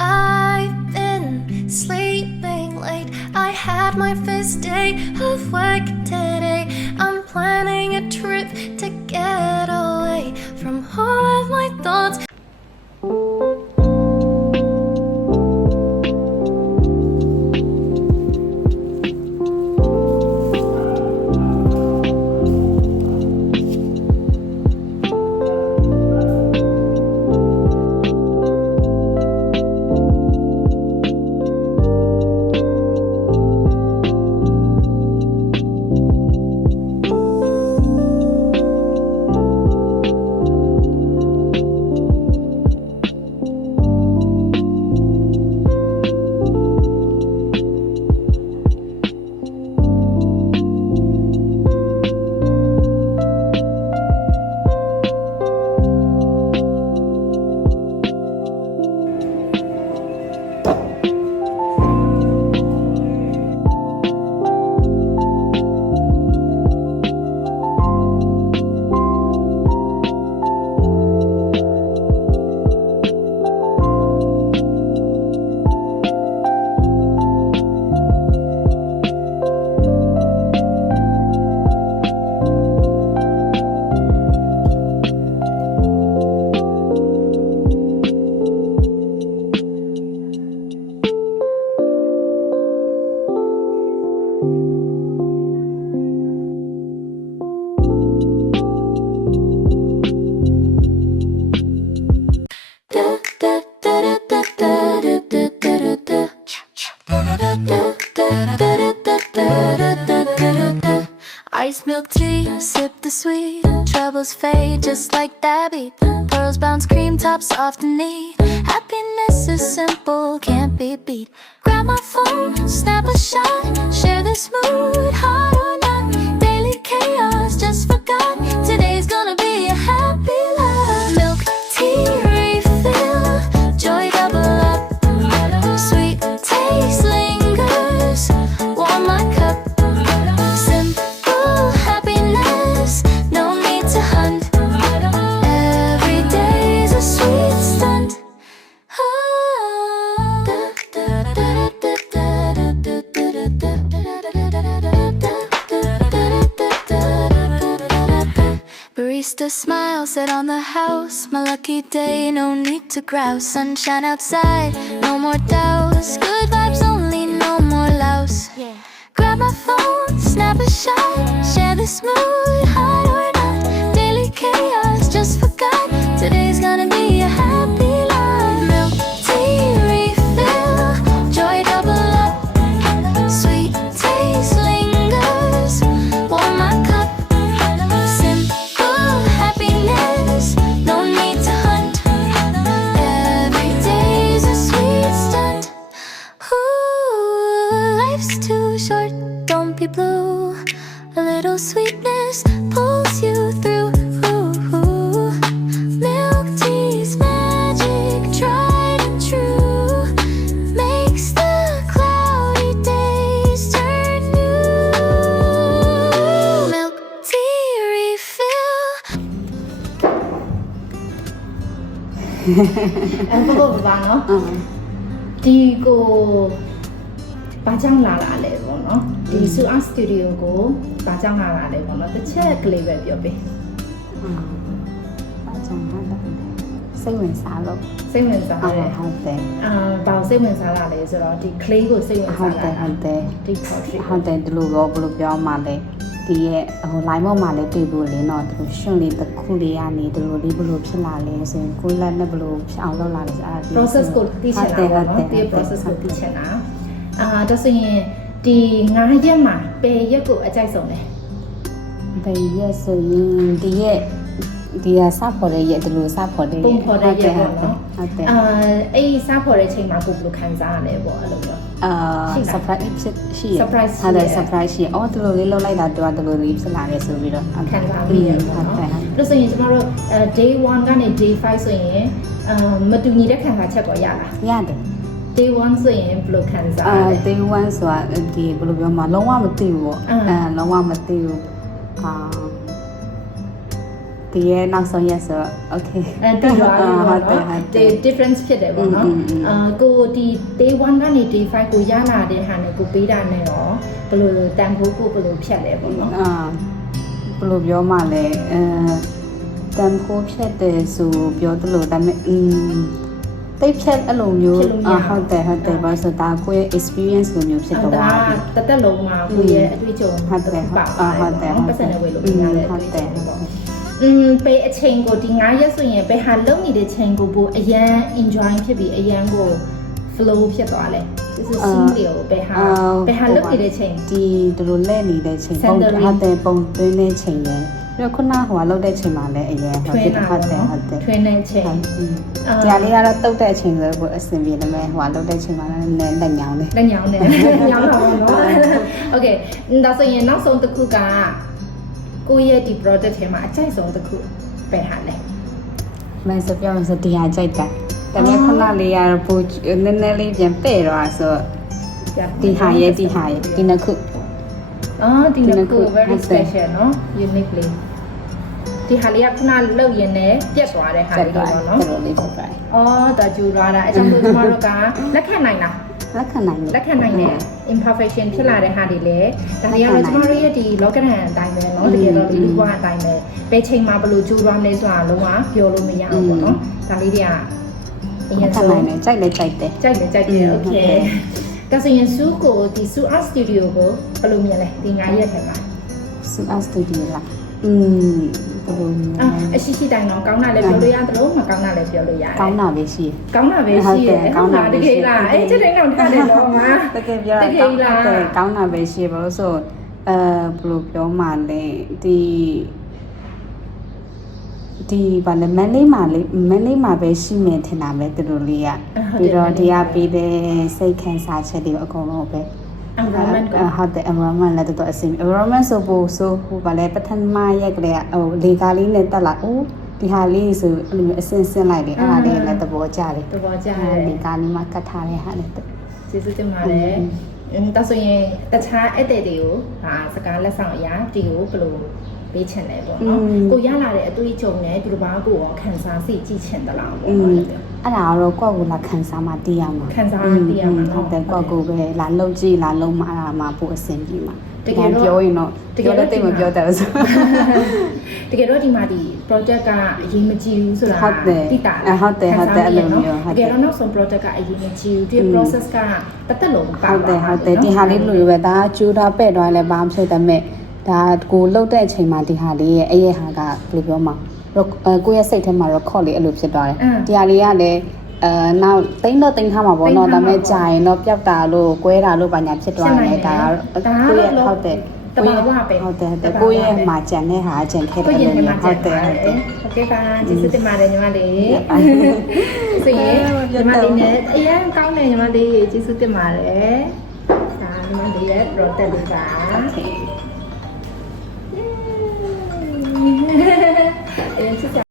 I've been sleeping late. I had my first day of work today. I'm planning a trip to get away from all of my thoughts. Ice milk tea, sip the sweet. Troubles fade just like that beat. Pearls bounce, cream tops soft and neat. Happiness is simple, can't be beat. Grab my phone, snap a shot. Share this mood, hot or not. Daily chaos, just forgot. Today's gonna be a happy life. Milk tea refill, joy double up. Sweet taste lingers, warm my cup. Simple happiness, no need to hunt. Every day's a sweet stunt. Barista smile, sit on the house. My lucky day, no need to grouse. Sunshine outside, no more doubts. Good vibes only, no more louse. Grab my phone, snap a shot. Share this mood, hot or not. Daily chaos, just forgot. Today's gonna be a happy life. Milk tea refill, joy double up. Sweet taste lingers, warm my cup. Simple happiness, no need to hunt. Every day's a sweet stunt. Ooh, life's too short, don't be blue. A little sweetness pulls you through. Ooh, milk tea's magic, tried and true. Makes the cloudy days turn new. Milk tea refill. ဘောဘာနော်ဒီကိုဘာကြောင့်လာလဲပေါ့နော်ဒီဆူအာစတူဒီယိုကိုဘာကြောင့်လာလဲပေါ့နော်တစ်ချက်ကလေးပဲပြောပေးဘာကြောင့်လဲစိတ်ဝင်စားလို့ စိတ်ဝင်စားတယ် ဟုတ်တယ် ဘာစိတ်ဝင်စားလာလဲဆိုတော့ဒီ clay ကိုစိတ်ဝင်စားလာဟုတ်တယ်ဒီ portrait ဟုတ်တယ်ဒီလိုတော့ဘယ်လိုပြောမှလဲဒီရဲ့line ပေါ်မှာလည်းတွေ့ဖို့လေနော်ဒီရှင်လေးတစ်ခုလေးကနေဒီလိုလေးဘယ်လိုဖြစ်လာလဲဆိုရင်ကိုယ်လက်နဲ့ဘယ်လိုဖြစ်အောင်လုပ်လာလဲဆိုအဲ့ဒါ process ကိုသိချင်တာပေါ့နော်ဒီ process ကိုသိချင်တာဒါဆိုရင်ဒီ9ရက်မှာပယ်ရက်ကိုအကြိုက်ဆုံးတယ် ဘယ်ရက်ဆိုရင်ဒီရဲ့ဒီကစဖော်တဲ့ရက်ဒီလိုစဖော်တဲ့ရက် ပုံဖော်တဲ့ရက်ပေါ့နော် ဟုတ်တယ်အဲ့စဖော်တဲ့ချိန်မှာကိုဘယ်လိုခံစားရလဲပေါ့အဲ့လိုမျိုးsurprise ရှိရ surprise ဟုတ်တယ် surprise ရှိအော်ဒီလိုလေးလုပ်လိုက်တာတော့ဒီလိုလေးဖြစ်လာတယ်ဆိုပြီးတော့ခံစားပြီးရတယ်ပေါ့နော်လို့ဆိုရင်ကျွန်တော်တို့ day 1ကနေ day 5ဆိုရင်မတူညီတဲ့ခံစားချက်ပေါ်ရလားရတယ် day 1ဆိုရင်ဘယ်လိုခံစားရလဲ day 1ဆိုတာဒီဘယ်လိုပြောမှာလုံးဝမသိဘူးပေါ့လုံးဝမသိဘူး ဒီရဲ့နောက်ဆုံးရက်ဆိုโอเค တိသွားပြီပေါ့နော်ဒီ difference ဖြစ်တယ်ပေါ့နော်ကိုဒီ day 1ကနေ day 5ကိုရလာတဲ့ဟာနဲ့ကိုပေးတာနဲ့ရောဘယ်လိုတန်ဖိုးကိုဘယ်လိုဖြတ်လဲပေါ့နော်ဘယ်လိုပြောမှလဲတန်ဖိုးဖြတ်တယ်ဆိုပြောတယ်လို့ဒါပေမဲ့တိတ်ဖြတ်အဲ့လိုမျိုးဟုတ်တယ်ဘာလို့ဆိုတာကိုယ့်ရဲ့ experience လိုမျိုးဖြစ်တော့တာတက်လုံးမှာကိုယ့်ရဲ့အတွေ့အကြုံဟုတ်တယ်ပတ်စံနဲ့ဝယ်လို့ပြရတဲ့အတွေ့အကြုံပေါ့ပေးအချိန်ကိုဒီ9ရက်ဆိုရင်ဘယ်ဟာလုံနေတဲ့ချိန်ကိုပိုအရန် enjoy ဖြစ်ပြီးအရန်ကို flow ဖြစ်သွားလဲစစ်စစ်စင်းတွေကိုဘယ်ဟာလုံနေတဲ့ချိန်ဒီလိုလဲနေတဲ့ချိန်ပုံဟုတ်တယ်ပုံသွင်းတဲ့ချိန်ရယ်ပြီးတော့ခုနဟိုလောက်တဲ့ချိန်မှာလည်းအရင်ဟုတ်တယ်ထွင်းတဲ့ချိန်ဒီအလေးကတော့တုတ်တဲ့ချိန်ဆိုတော့အဆင်ပြေတယ်မဲ့ဟိုလောက်တဲ့ချိန်မှာလည်းလက်ညောင်းတယ်ညောင်းတော့နော်โอเคဒါဆိုရင်နောက်ဆုံးတစ်ခုကကိုယ့်ရဲ့ဒီ product ထဲမှာအကြိုက်ဆုံးတစ်ခုပဲဟာလဲမင်းစပြောင်းစတရားကြိုက်တာဒါပေမဲ့ခုနလေးကတော့ပိုနည်းနည်းလေးပြန်ပဲ့တော့ဆိုဒီဟာရဲ့ဒီနှစ်ခုဒီနှစ်ခု very special เนาะ uniquely ဒီဟာလေးကခုနလုတ်ရင်လည်းပြက်သွားတဲ့ဟာလေးပေါ့နော်တော်လေးပေါ့ပဲဒါကျူလာတာအကြောင်းလို့ကျွန်တော်တို့ကလက်ခံနိုင်လားလက်ခံနိုင်တယ် imperfection ဖြစ်လာတဲ့ဟာတွေလည်းဒါတွေကတော့ကျွန်တော်တို့ရဲ့ဒီ local အတိုင်းပဲเนาะတကယ်တော့ဒီလူကအတိုင်းပဲဘယ်ချိန်မှာဘယ်လိုကျူသွားမလဲဆိုတာလုံးဝပြောလို့မရဘူးပေါ့နော်ဒါလေးတွေကအရင်ဆုံးနိုင်တယ်ကြိုက်တယ် okay ဒါဆိုရင်စုကိုဒီ Su Art Studio ကိုဘယ်လိုမြင်လဲဒီ9ရက်ထဲမှာ Su Art Studio လားဘယ်လိုအရှိတိုင်းတော့ကောင်းတာလည်းပြောလို့ရတယ်လို့မကောင်းတာလည်းပြောလို့ရတယ်ကောင်းတာပဲရှိကောင်းတာပဲရှိတယ်တကယ်လားအဲ့ချက်တိုင်းတော့ထားတယ်တော့မှာတကယ်ပြောတာကောင်းတာပဲရှိဘာလို့ဆိုဘယ်လိုပြောမှလဲဒီဘာလဲမန်လေးမှာပဲရှိမယ်ထင်တာပဲသူတို့လေးကပြီးတော့ဒီကပေးတဲ့စိတ်ခံစားချက်တွေအကုန်လုံးပဲenvironment ဟုတ်တယ် environment လည်းတော်တော်အဆင် environment ဆိုဖို့ဆိုဟိုဘာလဲပထမရက်ကလေးဟိုလေကားလေးနဲ့တက်လာဦးဒီဟာလေးဆိုအဲ့လိုမျိုးအဆင်ဆင်းလိုက်တယ်အဲ့ဒါလေးလည်းသဘောကျတယ်လေကားလေးမှာကတ်ထားတဲ့ဟာလည်းကျေးဇူးတင်ပါတယ်ဒါဆိုရင်တခြားအဲ့တဲ့တွေကိုစကားလက်ဆောင်အရာဒီကိုဘယ်လိုပေးချင်လဲပေါ့နော်ကိုရလာတဲ့အတွေ့အကြုံနဲ့ဒီလိုပါကိုရောခံစားစိတ်ကြည့်ချင်သလားပေါ့နော်အဲ့ဒါတော့ကိုယ့်ကိုလာခံစားမှသိရမှာခံစားသိရမှာဟုတ်တယ်ကိုယ့်ကိုပဲလာလှုပ်ကြည့်လာလုံးမအဲ့ဒါမှပိုအဆင်ပြေမှာတကယ်ပြောရင်တော့တကယ်တော့တိတ်မပြောတတ်ဘူးဆိုတကယ်တော့ဒီမှာဒီ project ကအရင်မကြည့်ဘူးဆိုတာတိတာဟုတ်တယ်အဲ့လိုမျိုးတကယ်တော့နောက်ဆုံး project ကအရင်မကြည့်ဘူးဒီ process ကတက်လုံးပါဟုတ်တယ်ဒီဟာလေးလိုပဲဒါကျူတာပဲ့သွားလဲဘာမှဖြစ်တယ်မဲ့ဒါကိုလှုပ်တဲ့အချိန်မှာဒီဟာလေးရဲ့အဲ့ရဟာကဘယ်လိုပြောမှာကိုယ့်ရဲ့စိတ်ထဲမှာ record လေးအဲ့လိုဖြစ်သွားတယ်ဒီဟာလေးကလည်းနောက်တိမ့်ထားမှာပေါ့နော်ဒါပေမဲ့ကြာရင်တော့ပျောက်တာလို့ကွဲတာလို့ဘာညာဖြစ်သွားတယ်ဒါကိုယ့်ရဲ့ဟုတ်တယ်တဘာဝပဲဟုတ်တယ်ကိုယ့်ရဲ့မှာကြံတဲ့ဟာကြံခဲ့တယ်ဟုတ်တယ်ဟုတ်ကဲ့ပါကျေးဇူးတင်ပါတယ်ညီမလေးဆိုရင်ညီမလေးနဲ့အရင်ကောင်းတယ်ညီမလေးကျေးဇူးတင်ပါတယ်ဒါညီမလေးရဲ့ product လေးပါโอเค谢谢